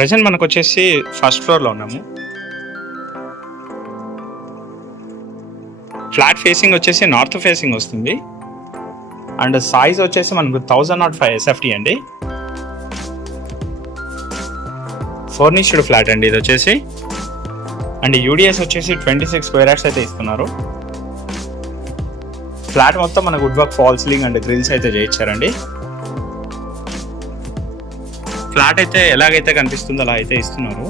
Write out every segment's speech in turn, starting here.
ప్రెసెంట్ మనకు వచ్చేసి ఫస్ట్ ఫ్లోర్లో ఉన్నాము. ఫ్లాట్ ఫేసింగ్ వచ్చేసి నార్త్ ఫేసింగ్ వస్తుంది. అండ్ సైజ్ వచ్చేసి మనకు 1005 SFT అండి. ఫర్నిష్డ్ ఫ్లాట్ అండి ఇది వచ్చేసి. అండ్ యూడిఎస్ వచ్చేసి 26 స్క్వేర్ యార్డ్స్ అయితే ఇస్తున్నారు. ఫ్లాట్ మొత్తం మనకు wood work, fall ceiling and grills అయితే చేయించారండి. ఫ్లాట్ అయితే ఎలాగైతే కనిపిస్తుందో అలా అయితే ఇస్తున్నారు.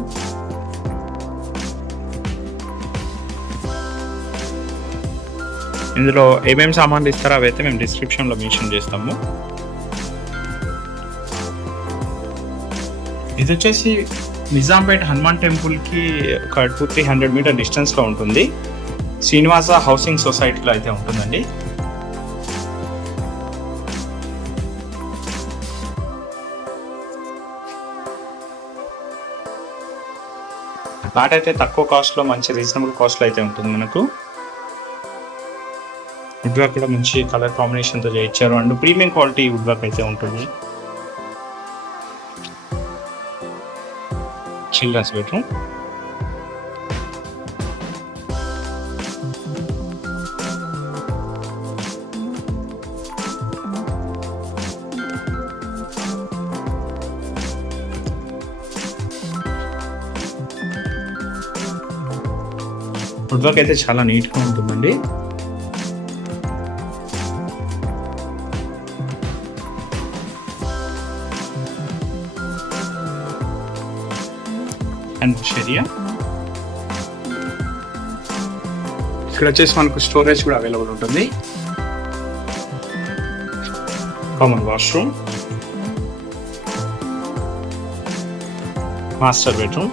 ఇందులో ఏమేమి సామాన్లు ఇస్తారో అవైతే మేము డిస్క్రిప్షన్లో మెన్షన్ చేస్తాము. ఇది వచ్చేసి నిజాంపేట్ హనుమాన్ టెంపుల్కి ఒక 200-300 మీటర్ డిస్టెన్స్లో ఉంటుంది. శ్రీనివాస హౌసింగ్ సొసైటీలో అయితే ఉంటుందండి. ఫ్లాట్ అయితే తక్కువ కాస్ట్లో మంచి రీజనబుల్ కాస్ట్లో అయితే ఉంటుంది మనకు. వుడ్ వర్క్ కూడా మంచి కలర్ కాంబినేషన్తో చేయించారు. And premium quality wood work అయితే ఉంటుంది. Children's bedroom. వుడ్ వర్క్ అయితే చాలా నీట్గా ఉంటుందండి. అండ్ షరియా ఇక్కడ వచ్చేసి మనకు స్టోరేజ్ కూడా అవైలబుల్ ఉంటుంది. కామన్ వాష్రూమ్, మాస్టర్ బెడ్రూమ్,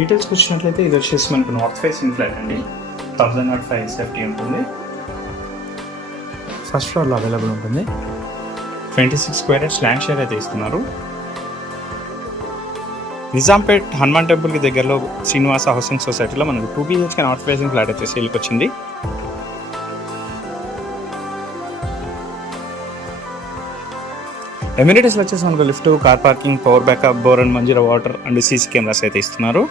డీటెయిల్స్కి వచ్చినట్లయితే ఇది వచ్చేసి మనకు నార్త్ ఫేసింగ్ ఫ్లాట్ అండి. 1005 SFT ఉంటుంది. ఫస్ట్ ఫ్లోర్లో అవైలబుల్ ఉంటుంది. 26 స్క్వేర్ యార్డ్స్ ల్యాండ్ షేర్ అయితే ఇస్తున్నారు. నిజాంపేట్ హనుమాన్ టెంపుల్కి దగ్గరలో శ్రీనివాస హౌసింగ్ సొసైటీలో మనకు 2 BHK నార్త్ ఫేసింగ్ ఫ్లాట్ అయితే సేల్కి వచ్చింది. ఎమ్యూనిటీస్లో వచ్చేసి మనకు lift, car parking, power backup, bore and Manjira water and CC cameras అయితే ఇస్తున్నారు.